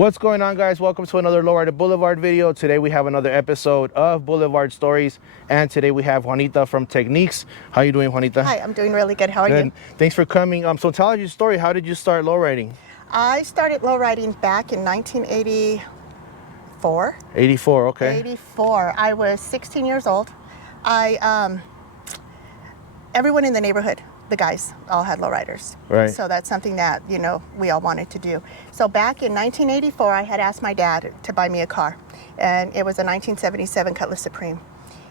What's going on, guys? Welcome to another Lowrider Boulevard video. Today we have another episode of Boulevard Stories, and today we have Juanita from Techniques. How you doing, Juanita? Hi, I'm doing really good. How are you? Thanks for coming. So tell us your story. How did you start lowriding? I started lowriding back in 1984. 84, okay. 84. I was 16 years old. Everyone in the neighborhood, the guys, all had lowriders. Right. So that's something that, we all wanted to do. So back in 1984, I had asked my dad to buy me a car, and it was a 1977 Cutlass Supreme.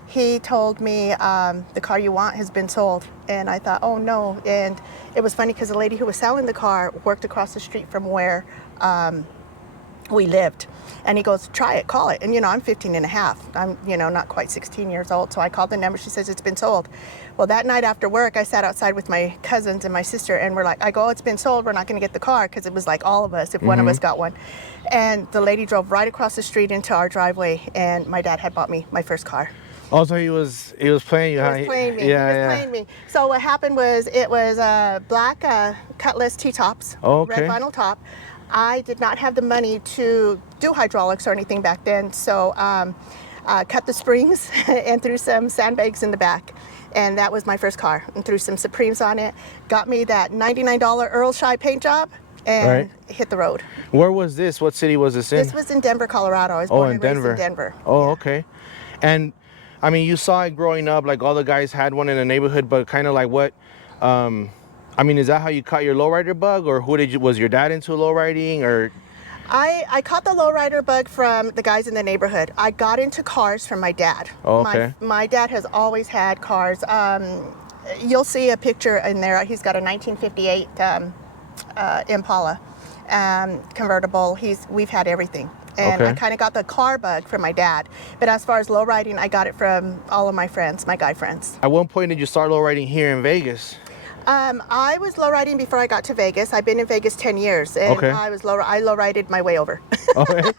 He told me, the car you want has been sold. And I thought, oh no. And it was funny because the lady who was selling the car worked across the street from where we lived. And he goes, try it, call it. And I'm 15 and a half. I'm, not quite 16 years old. So I called the number. She says, it's been sold. Well, that night after work, I sat outside with my cousins and my sister, and I go, oh, it's been sold. We're not going to get the car, because it was like all of us, if one of us got one. And the lady drove right across the street into our driveway, and my dad had bought me my first car. Also, he was playing you. He was playing me. Yeah, playing me. So what happened was, it was black Cutlass T-tops, okay. red vinyl top. I did not have the money to do hydraulics or anything back then, so cut the springs and threw some sandbags in the back. And that was my first car, and threw some Supremes on it. Got me that $99 Earl Shy paint job, and hit the road. Where was this? What city was this in? This was in Denver, Colorado. I was born and raised in Denver. Oh, yeah. Okay. And I mean, you saw it growing up, like all the guys had one in the neighborhood, but kind of like what, I mean, is that how you caught your lowrider bug, or was your dad into lowriding, or? I caught the lowrider bug from the guys in the neighborhood. I got into cars from my dad. Oh, okay. My dad has always had cars. You'll see a picture in there. He's got a 1958 Impala convertible. We've had everything. And I kind of got the car bug from my dad. But as far as lowriding, I got it from all of my friends, my guy friends. At what point did you start lowriding here in Vegas? I was lowriding before I got to Vegas. I've been in Vegas 10 years, and I lowrided my way over. Okay.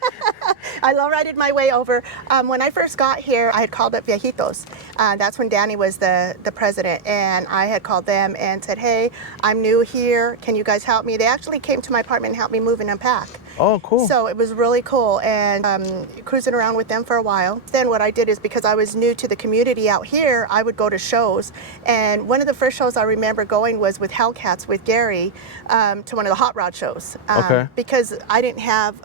I lowrided my way over. When I first got here, I had called up Viejitos. That's when Danny was the president, and I had called them and said, hey, I'm new here. Can you guys help me? They actually came to my apartment and helped me move and unpack. Oh, cool. So it was really cool, and cruising around with them for a while. Then what I did is, because I was new to the community out here, I would go to shows. And one of the first shows I remember going was with Hellcats with Gary to one of the hot rod shows. Because I didn't have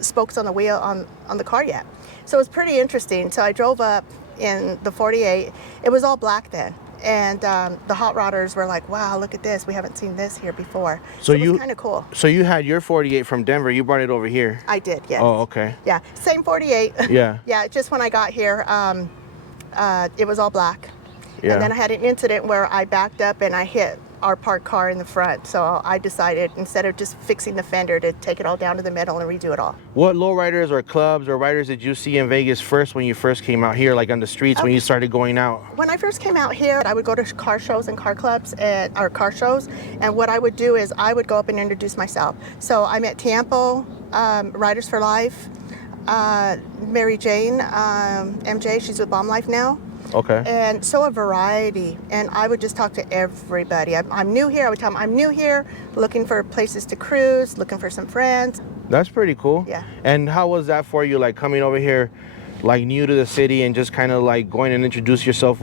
spokes on the wheel on the car yet. So it was pretty interesting. So I drove up in the 48. It was all black then. And the hot rodders were like, wow, look at this. We haven't seen this here before. So it was kind of cool. So you had your 48 from Denver. You brought it over here. I did, yes. Oh, okay. Yeah, same 48. Yeah. Yeah, just when I got here, it was all black. Yeah. And then I had an incident where I backed up and I hit our parked car in the front. So I decided, instead of just fixing the fender, to take it all down to the middle and redo it all. What lowriders or clubs or riders did you see in Vegas first when you first came out here, like on the streets, when you started going out? When I first came out here, I would go to car shows and car clubs or car shows. And what I would do is I would go up and introduce myself. So I met Tiempo, Riders for Life, Mary Jane, MJ, she's with Bomb Life now. Okay. And so a variety, and I would just talk to everybody. I'm new here. I would tell them I'm new here, looking for places to cruise, looking for some friends. That's pretty cool. Yeah. And how was that for you, like coming over here, like new to the city, and just kind of like going and introduce yourself?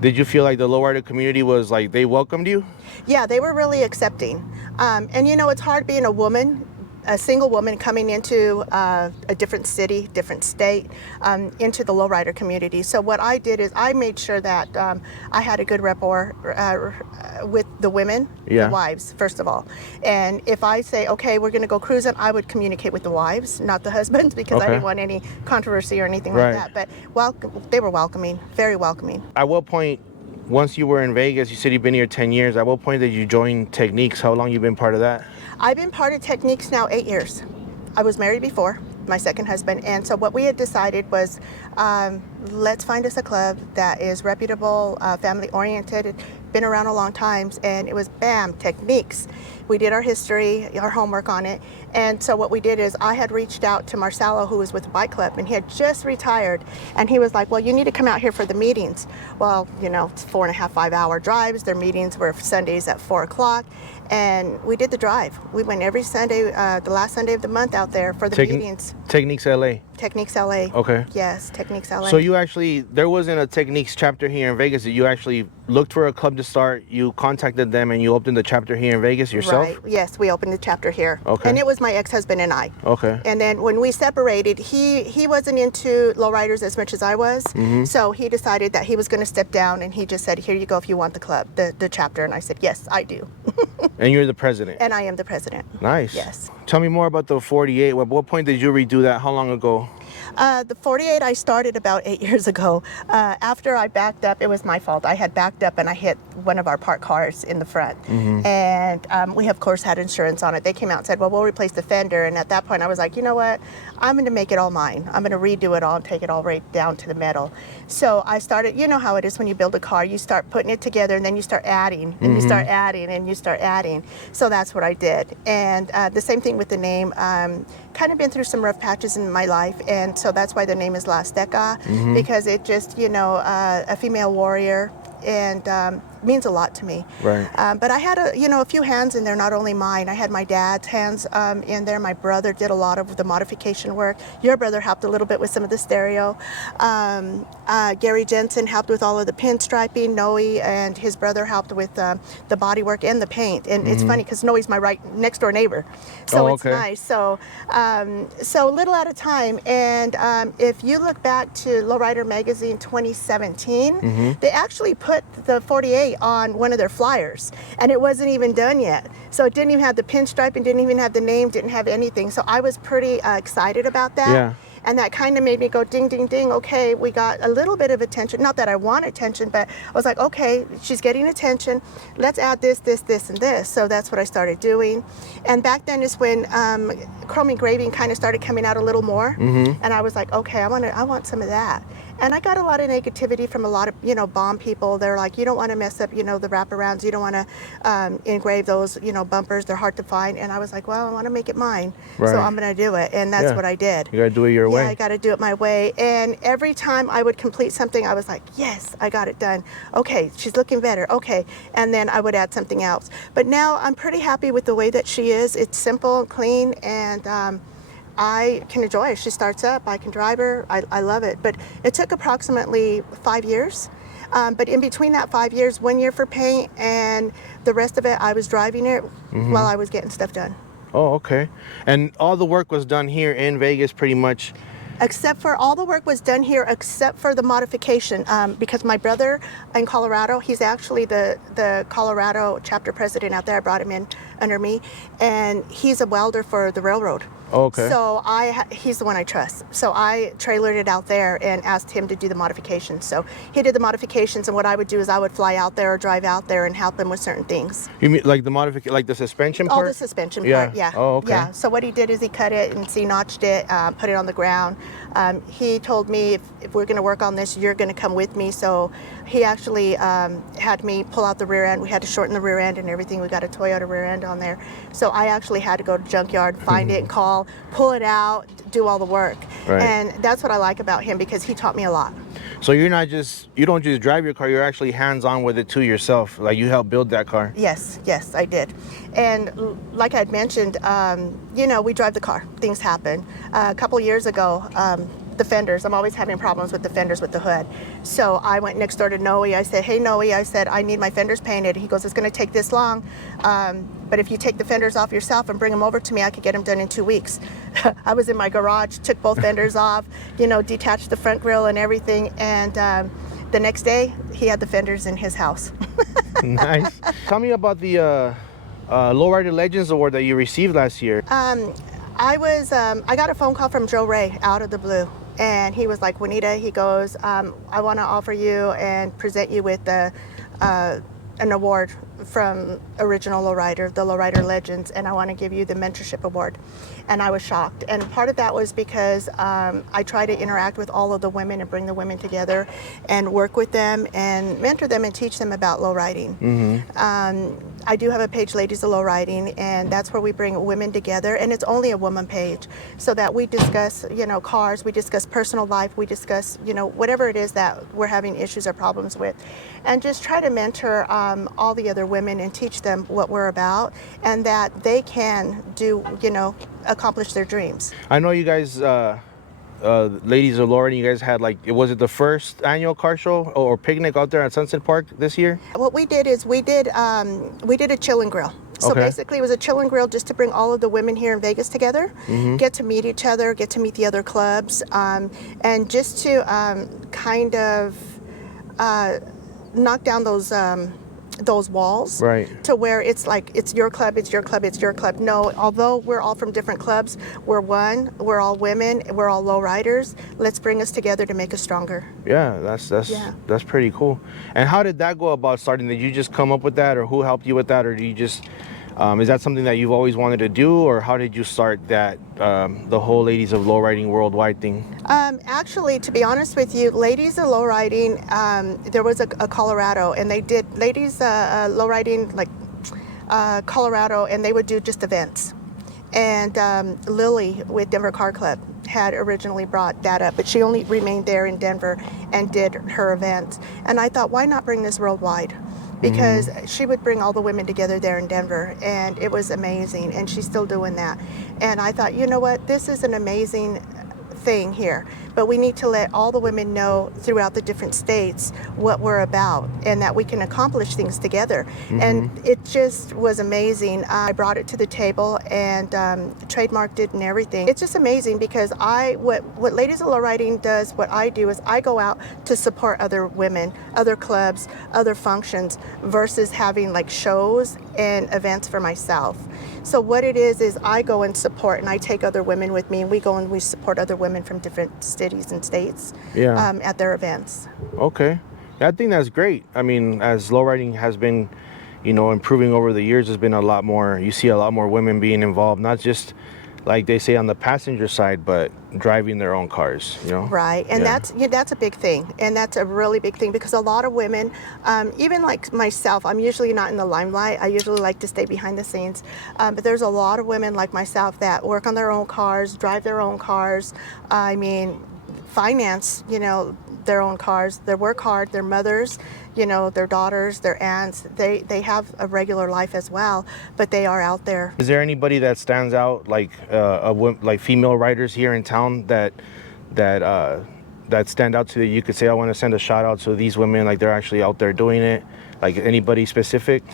Did you feel like the lowrider community was like, they welcomed you? Yeah, they were really accepting. And it's hard being a woman, a single woman coming into a different city, different state, into the lowrider community. So what I did is I made sure that I had a good rapport with the women, the wives, first of all. And if I say, okay, we're going to go cruising, I would communicate with the wives, not the husbands, because I didn't want any controversy or anything like that. But they were welcoming, very welcoming. At what point, once you were in Vegas, you said you've been here 10 years, at what point did you join Techniques? How long you been part of that? I've been part of Techniques now 8 years. I was married before, my second husband, and so what we had decided was, let's find us a club that is reputable, family-oriented, been around a long time, and it was BAM, Techniques. We did our history, our homework on it, And so what we did is I had reached out to Marcelo, who was with the bike club, and he had just retired. And he was like, well, you need to come out here for the meetings. Well, you know, it's 4.5, 5-hour drives. Their meetings were Sundays at 4 o'clock. And we did the drive. We went every Sunday, the last Sunday of the month out there for the meetings. Techniques LA. Techniques LA. Okay. Yes, Techniques LA. So you actually, there wasn't a Techniques chapter here in Vegas. You actually looked for a club to start, you contacted them, and you opened the chapter here in Vegas yourself? Right. Yes, we opened the chapter here. Okay. And it was my ex-husband and I. Okay. And then when we separated, he wasn't into lowriders as much as I was. So he decided that he was going to step down, and he just said, here you go if you want the club, the chapter. And I said, yes, I do. And you're the president? And I am the president. Nice. Yes. Tell me more about the 48. At what point did you redo that? How long ago? The 48 I started about 8 years ago. After I backed up, it was my fault. I had backed up and I hit one of our parked cars in the front. And we, of course, had insurance on it. They came out and said, well, we'll replace the fender. And at that point, I was like, you know what? I'm going to make it all mine. I'm going to redo it all and take it all right down to the metal. So I started, you know how it is when you build a car. You start putting it together and then you start adding and you start adding and you start adding. So that's what I did. And the same thing with the name. Kind of been through some rough patches in my life, and so that's why the name is AZTECA, because it just, you know, a female warrior, and means a lot to me. Right. But I had a few hands in there, not only mine. I had my dad's hands in there. My brother did a lot of the modification work. Your brother helped a little bit with some of the stereo. Gary Jensen helped with all of the pinstriping. Noe and his brother helped with the body work and the paint. And it's funny because Noe's my right next door neighbor, so it's nice. So little at a time. And if you look back to Lowrider Magazine 2017, they actually put the 48 on one of their flyers, and it wasn't even done yet. So it didn't even have the pinstripe and didn't even have the name, didn't have anything. So I was pretty excited about that. Yeah. And that kind of made me go ding, ding, ding. Okay, we got a little bit of attention. Not that I want attention, but I was like, okay, she's getting attention. Let's add this, this, this, and this. So that's what I started doing. And back then is when chrome engraving kind of started coming out a little more. And I was like, okay, I want some of that. And I got a lot of negativity from a lot of, bomb people. They're like, you don't want to mess up, the wraparounds. You don't want to engrave those, bumpers. They're hard to find. And I was like, well, I want to make it mine. Right. So I'm going to do it. And that's what I did. You got to do it your way. Yeah, I got to do it my way. And every time I would complete something, I was like, yes, I got it done. Okay, she's looking better. Okay. And then I would add something else. But now I'm pretty happy with the way that she is. It's simple, clean, and I can enjoy it. She starts up, I can drive her, I love it. But it took approximately 5 years. But in between that 5 years, 1 year for paint, and the rest of it, I was driving it while I was getting stuff done. Oh, okay. And all the work was done here in Vegas pretty much? Except for, all the work was done here except for the modification, because my brother in Colorado, he's actually the Colorado chapter president out there. I brought him in under me, and he's a welder for the railroad. Oh, okay. So he's the one I trust. So I trailered it out there and asked him to do the modifications. So he did the modifications, and what I would do is I would fly out there or drive out there and help him with certain things. You mean like the modification, like the suspension part? All the suspension part, yeah. Oh, okay. Yeah. So what he did is he cut it and C-notched it, put it on the ground. He told me, if we're going to work on this, you're going to come with me. So he actually had me pull out the rear end. We had to shorten the rear end and everything. We got a Toyota rear end on there. So I actually had to go to junkyard, find it, call, pull it out, do all the work. Right. And that's what I like about him, because he taught me a lot. So you don't just drive your car, you're actually hands-on with it too yourself. Like you helped build that car. Yes, I did. And like I'd mentioned, we drive the car. Things happen. A couple years ago, the fenders, I'm always having problems with the fenders with the hood. So I went next door to Noe. I said, hey, Noe, I need my fenders painted. He goes, it's going to take this long. But if you take the fenders off yourself and bring them over to me, I could get them done in 2 weeks. I was in my garage, took both fenders off, detached the front grille and everything. And the next day, he had the fenders in his house. Nice. Tell me about the Lowrider Legends award that you received last year. I got a phone call from Joe Ray out of the blue. And he was like, Juanita, he goes, I want to offer you and present you with an award from original lowrider, the Lowrider Legends, and I want to give you the mentorship award. And I was shocked. And part of that was because I try to interact with all of the women and bring the women together and work with them and mentor them and teach them about lowriding. I do have a page, Ladies of Lowriding, and that's where we bring women together, and it's only a woman page, so that we discuss, you know, cars, we discuss personal life, we discuss, you know, whatever it is that we're having issues or problems with, and just try to mentor all the other women and teach them what we're about, and that they can do, you know, accomplish their dreams. I know you guys, Ladies of Lowriding, you guys had, like, was it the first annual car show or picnic out there at Sunset Park this year? What we did is we did a chill and grill. So basically it was a chill and grill just to bring all of the women here in Vegas together, get to meet each other, get to meet the other clubs, and just to kind of knock down those walls, right, to where it's like it's your club, it's your club, it's your club. No, although we're all from different clubs, we're one, we're all women, we're all lowriders. Let's bring us together to make us stronger. Yeah, that's pretty cool. And how did that go about starting? Did you just come up with that, or who helped you with that, or do you just is that something that you've always wanted to do, or how did you start that the whole Ladies of Lowriding worldwide thing? Actually, to be honest with you, Ladies of Lowriding, there was a Colorado, and they did Ladies Lowriding, like Colorado, and they would do just events. And Lily with Denver Car Club had originally brought that up, but she only remained there in Denver and did her events. And I thought, why not bring this worldwide? Because she would bring all the women together there in Denver, and it was amazing, and she's still doing that. And I thought, you know what, this is an amazing thing here, but we need to let all the women know throughout the different states what we're about and that we can accomplish things together. And it just was amazing. I brought it to the table and trademarked it and everything. It's just amazing because what Ladies of Lowriding does, what I do is I go out to support other women, other clubs, other functions, versus having like shows and events for myself. So what it is I go and support, and I take other women with me, and we go and we support other women from different cities and states at their events. Okay. I think that's great. I mean, as lowriding has been, you know, improving over the years, there's been a lot more, you see a lot more women being involved, not just like they say on the passenger side, but driving their own cars, you know? Right, and that's a big thing, and that's a really big thing, because a lot of women, even like myself, I'm usually not in the limelight. I usually like to stay behind the scenes, but there's a lot of women like myself that work on their own cars, drive their own cars, I mean, finance, you know, their own cars. They work hard, their mothers, you know, their daughters, their aunts, they have a regular life as well, but they are out there. Is there anybody that stands out, like like female riders here in town that stand out to you? You could say, I want to send a shout out to these women, like they're actually out there doing it. Like anybody specific?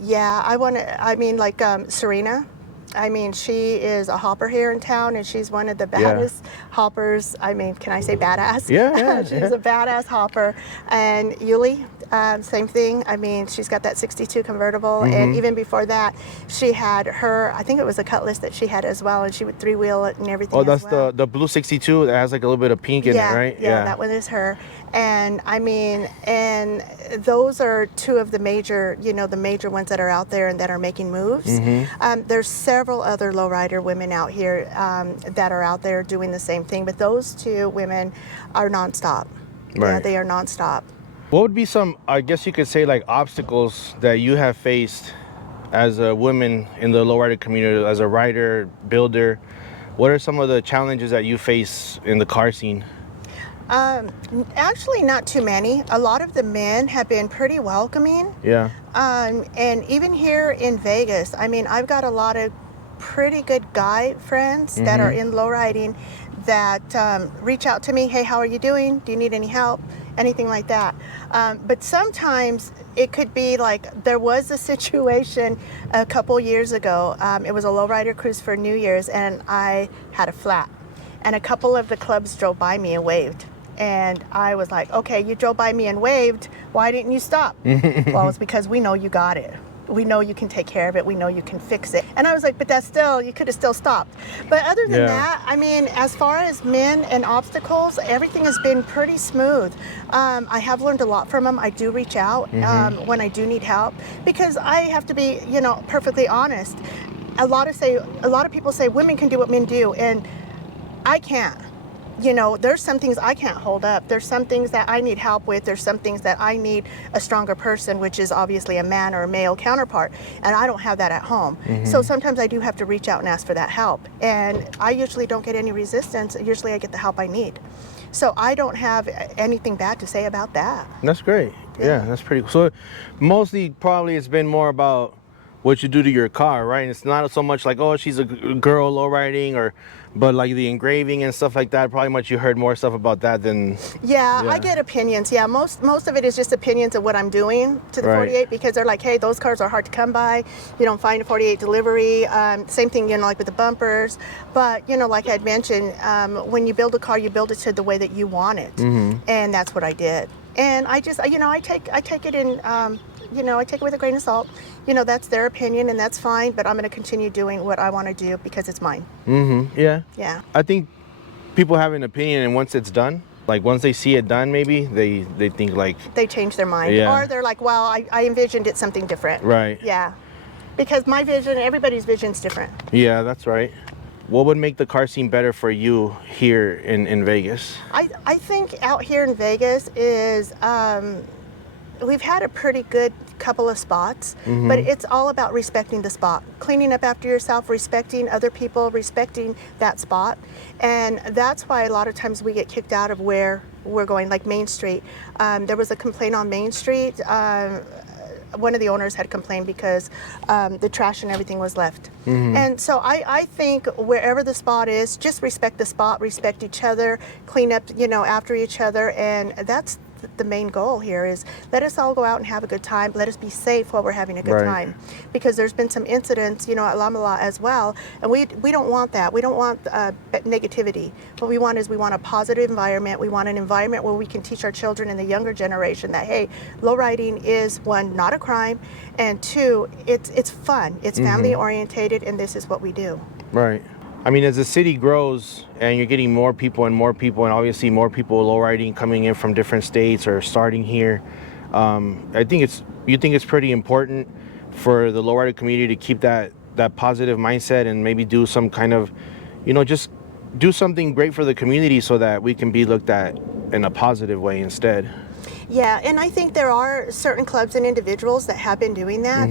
Yeah, I mean, like Serena. I mean, she is a hopper here in town, and she's one of the baddest hoppers. I mean, can I say badass? Yeah. She's a badass hopper. And Yuli, same thing. I mean, she's got that 62 convertible, and even before that, she had her, I think it was a Cutlass that she had as well, and she would three-wheel it and everything. Oh, that's as well. the blue 62 that has like a little bit of pink in it, right? Yeah, that one is her. And I mean, and those are two of the major, you know, the major ones that are out there and that are making moves. There's several other lowrider women out here that are out there doing the same thing, but those two women are nonstop. Right. Yeah, they are nonstop. What would be some, I guess you could say, like obstacles that you have faced as a woman in the lowrider community, as a rider, builder? What are some of the challenges that you face in the car scene? Actually, not too many. A lot of the men have been pretty welcoming. Yeah. And even here in Vegas, I mean, I've got a lot of pretty good guy friends that are in lowriding that reach out to me. Hey, how are you doing? Do you need any help? Anything like that. But sometimes it could be like, there was a situation a couple years ago. It was a lowrider cruise for New Year's, and I had a flat. And a couple of the clubs drove by me and waved. And I was like, okay, you drove by me and waved. Why didn't you stop? Well, it's because we know you got it. we know you can take care of it. We know you can fix it. And I was like, but that's still, you could have still stopped. But other than that, I mean, as far as men and obstacles, everything has been pretty smooth. I have learned a lot from them. I do reach out when I do need help, because I have to be, you know, perfectly honest. A lot of people say women can do what men do, and I can't. You know, there's some things I can't hold up. There's some things that I need help with. There's some things that I need a stronger person, which is obviously a man or a male counterpart, and I don't have that at home. So sometimes I do have to reach out and ask for that help, and I usually don't get any resistance. Usually I get the help I need. So I don't have anything bad to say about that. That's great. Yeah, that's pretty cool. So mostly probably it's been more about what you do to your car, right? And it's not so much like, oh, she's a girl low riding, but like the engraving and stuff like that. Probably much you heard more stuff about that than. Yeah, I get opinions. Yeah, most of it is just opinions of what I'm doing to the 48, because they're like, hey, those cars are hard to come by. You don't find a 48 delivery. Same thing, you know, like with the bumpers. But you know, like I had mentioned, when you build a car, you build it to the way that you want it, and that's what I did. And I just, you know, I take it in. You know, I take it with a grain of salt. You know, that's their opinion, and that's fine, but I'm going to continue doing what I want to do because it's mine. Yeah. I think people have an opinion, and once it's done, like once they see it done, maybe they think like... They change their mind. Or they're like, well, I envisioned it something different. Yeah. Because my vision, everybody's vision's different. Yeah, that's right. What would make the car scene better for you here in Vegas? I think out here in Vegas is... we've had a pretty good couple of spots, but it's all about respecting the spot, cleaning up after yourself, respecting other people, respecting that spot. And that's why a lot of times we get kicked out of where we're going, like Main Street. There was a complaint on Main Street. One of the owners had complained because the trash and everything was left. And so I think wherever the spot is, just respect the spot, respect each other, clean up, you know, after each other. And that's the main goal here, is let us all go out and have a good time. Let us be safe while we're having a good time, because there's been some incidents, you know, at Lamala as well, and we don't want that. We don't want negativity. What we want is we want a positive environment. We want an environment where we can teach our children and the younger generation that, hey, low riding is, one, not a crime, and two, it's fun, it's family orientated, and this is what we do. Right. I mean, as the city grows and you're getting more people, and obviously more people low riding coming in from different states or starting here, I think you think it's pretty important for the lowrider community to keep that positive mindset and maybe do some kind of, you know, just do something great for the community so that we can be looked at in a positive way instead. Yeah, and I think there are certain clubs and individuals that have been doing that.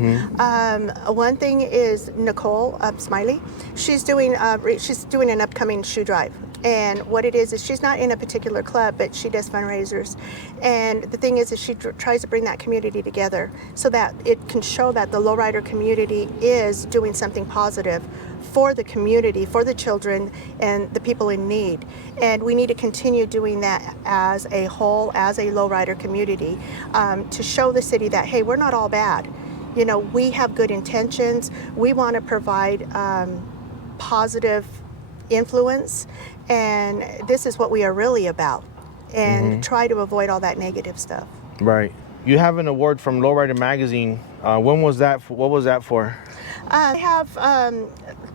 One thing is Nicole Smiley. She's doing an upcoming shoe drive. And what it is she's not in a particular club, but she does fundraisers. And the thing is she tries to bring that community together so that it can show that the lowrider community is doing something positive for the community, for the children and the people in need. And we need to continue doing that as a whole, as a lowrider community, to show the city that, hey, we're not all bad. You know, we have good intentions. We want to provide positive influence, and this is what we are really about, and try to avoid all that negative stuff. Right. You have an award from Lowrider Magazine. When was that? What was that for? I have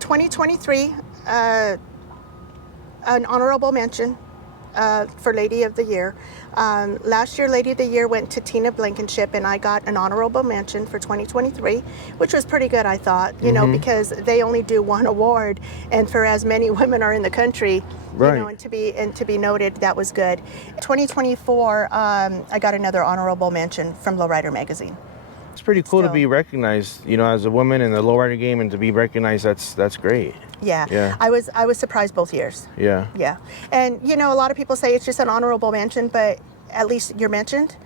2023 an honorable mention for Lady of the Year. Last year, Lady of the Year went to Tina Blankenship, and I got an honorable mention for 2023, which was pretty good, I thought, you know, because they only do one award, and for as many women are in the country, you know, and to be noted, that was good. 2024, I got another honorable mention from Lowrider Magazine. It's pretty cool to be recognized, you know, as a woman in the lowrider game, and to be recognized, that's great. Yeah. I was surprised both years. Yeah. And you know, a lot of people say it's just an honorable mention, but at least you're mentioned,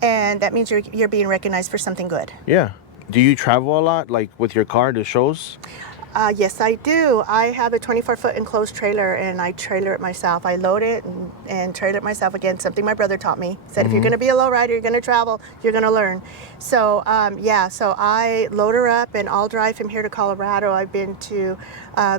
and that means you're being recognized for something good. Yeah. Do you travel a lot, like with your car to shows? Yes, I do. I have a 24-foot enclosed trailer, and I trailer it myself. I load it and trailer it myself. Again, something my brother taught me. Said, if you're going to be a lowrider, you're going to travel, you're going to learn. So, yeah, so I load her up, and I'll drive from here to Colorado. I've been to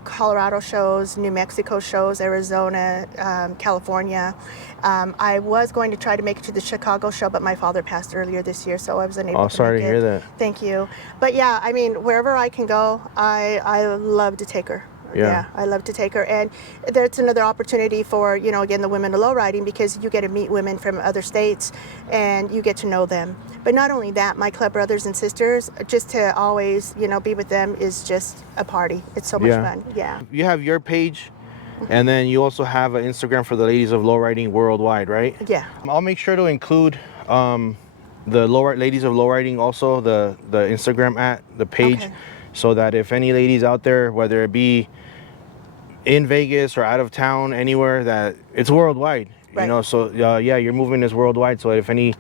Colorado shows, New Mexico shows, Arizona, California. I was going to try to make it to the Chicago show, but my father passed earlier this year, so I was unable to make it. Sorry to hear that. Thank you. But yeah, I mean, wherever I can go, I love to take her. Yeah, I love to take her. And that's another opportunity for, you know, again, the women of lowriding, because you get to meet women from other states and you get to know them. But not only that, my club brothers and sisters, just to always, you know, be with them is just a party. It's so much fun. Yeah. You have your page, and then you also have an Instagram for the ladies of lowriding worldwide, right? Yeah. I'll make sure to include the ladies of lowriding, also the Instagram the page, so that if any ladies out there, whether it be in Vegas or out of town, anywhere, that it's worldwide. Right. You know, so yeah, your movement is worldwide. So if any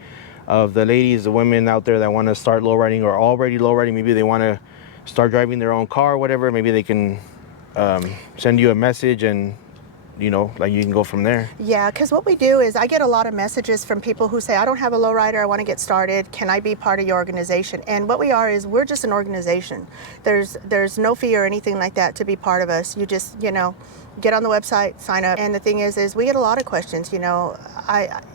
of the ladies, the women out there that want to start lowriding or already lowriding, maybe they want to start driving their own car or whatever, maybe they can send you a message, and you know, like you can go from there. Yeah, because what we do is I get a lot of messages from people who say, I don't have a lowrider, I want to get started, can I be part of your organization? And what we are is we're just an organization. There's no fee or anything like that to be part of us. You just, you know, get on the website, sign up. And the thing is we get a lot of questions, you know,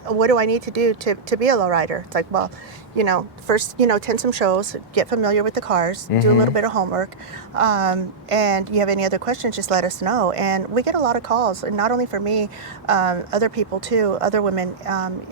what do I need to do to be a lowrider? It's like, well, you know, first, you know, attend some shows, get familiar with the cars, do a little bit of homework, and you have any other questions, just let us know. And we get a lot of calls, and not only for me, other people too, other women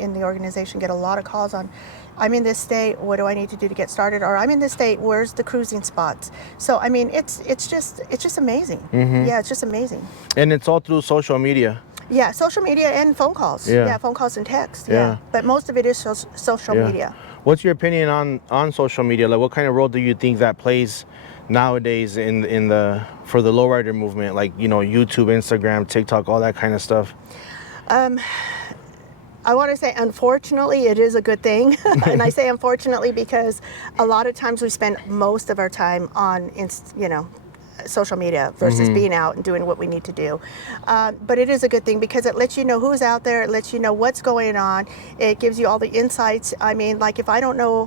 in the organization get a lot of calls on, I'm in this state, what do I need to do to get started? Or I'm in this state, where's the cruising spots? So, I mean, it's just amazing. Yeah, it's just amazing. And it's all through social media. Yeah, social media and phone calls. Yeah, phone calls and text. Yeah. But most of it is social media. What's your opinion on social media? Like, what kind of role do you think that plays nowadays for the lowrider movement? Like, you know, YouTube, Instagram, TikTok, all that kind of stuff. I want to say, unfortunately, it is a good thing. And I say unfortunately because a lot of times we spend most of our time on, you know, social media versus being out and doing what we need to do. But it is a good thing because it lets you know who's out there, it lets you know what's going on, it gives you all the insights. I mean, like if I don't know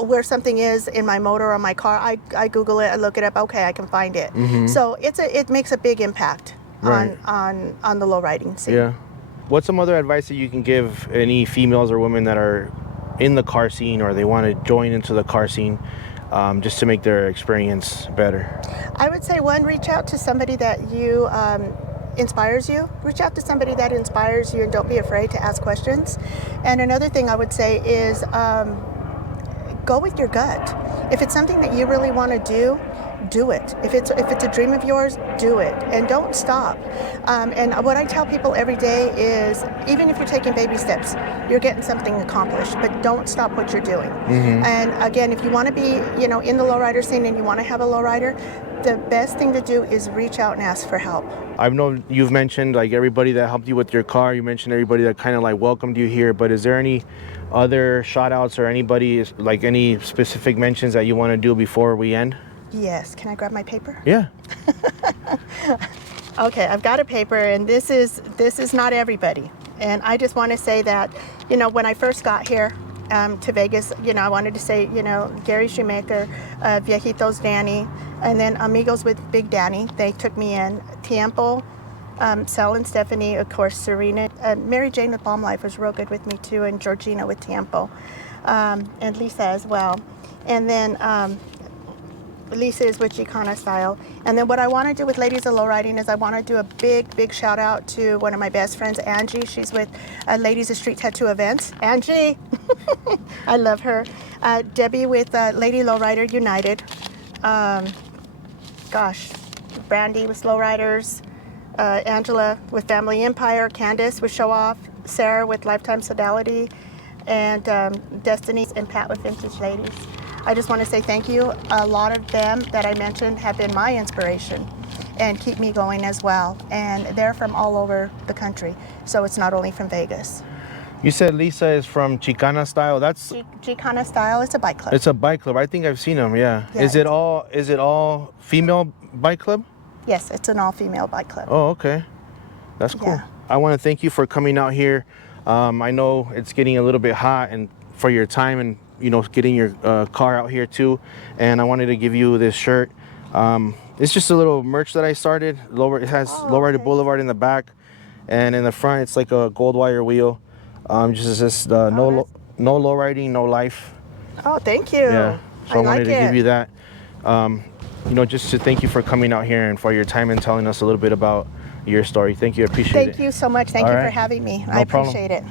where something is in my motor or my car, I Google it, I look it up, okay, I can find it. So it makes a big impact on the lowriding scene. Yeah. What's some other advice that you can give any females or women that are in the car scene or they want to join into the car scene, just to make their experience better? I would say, one, reach out to somebody that you inspires you. Reach out to somebody that inspires you, and don't be afraid to ask questions. And another thing I would say is go with your gut. If it's something that you really want to do it. If it's a dream of yours, do it, and don't stop. And what I tell people every day is, even if you're taking baby steps, you're getting something accomplished, but don't stop what you're doing. And again, if you want to be, you know, in the lowrider scene and you want to have a lowrider, the best thing to do is reach out and ask for help. I know you've mentioned like everybody that helped you with your car, you mentioned everybody that kind of like welcomed you here, but is there any other shout outs or anybody, like any specific mentions that you want to do before we end? Yes. Can I grab my paper? Yeah. Okay, I've got a paper, and this is not everybody. And I just want to say that, you know, when I first got here to Vegas, you know, I wanted to say, you know, Gary Shoemaker, Viejitos Danny, and then Amigos with Big Danny. They took me in. Tiempo, Sel and Stephanie, of course, Serena. Mary Jane with Bomb Life was real good with me too, and Georgina with Tiempo, and Lisa as well. And then Lisa is with Chicana Style. And then what I want to do with Ladies of Lowriding is I want to do a big shout out to one of my best friends, Angie. She's with Ladies of Street Tattoo Events. Angie, I love her. Debbie with Lady Lowrider United. Brandy with Lowriders. Angela with Family Empire. Candace with Show Off. Sarah with Lifetime Sodality. And Destiny and Pat with Vintage Ladies. I just want to say thank you. A lot of them that I mentioned have been my inspiration and keep me going as well. And they're from all over the country, so it's not only from Vegas. You said Lisa is from Chicana Style. That's Chicana Style. It's a bike club. it's a bike club. I think I've seen them. Yeah. Yeah, Is it all female bike club? Yes, it's an all-female bike club. Oh, okay. That's cool. Yeah. I want to thank you for coming out here. I know it's getting a little bit hot, and for your time and getting your car out here too. And I wanted to give you this shirt. It's just a little merch that I started. It has Lowrider Boulevard in the back, and in the front it's like a gold wire wheel. Just no low riding, no life. Oh, thank you. Yeah. So I wanted to give you that. Just to thank you for coming out here and for your time and telling us a little bit about your story. Thank you. I appreciate it. Thank you so much. Thank you for having me. I appreciate it.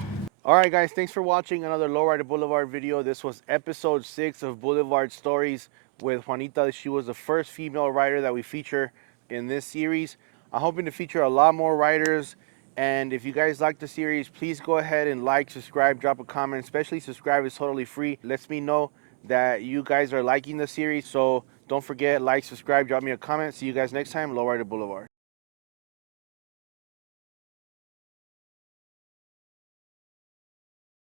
All right, guys. Thanks for watching another Lowrider Boulevard video. This was episode 6 of Boulevard Stories with Juanita. She was the first female rider that we feature in this series. I'm hoping to feature a lot more riders. And if you guys like the series, please go ahead and like, subscribe, drop a comment. Especially subscribe is totally free. Lets me know that you guys are liking the series. So don't forget, like, subscribe, drop me a comment. See you guys next time, Lowrider Boulevard.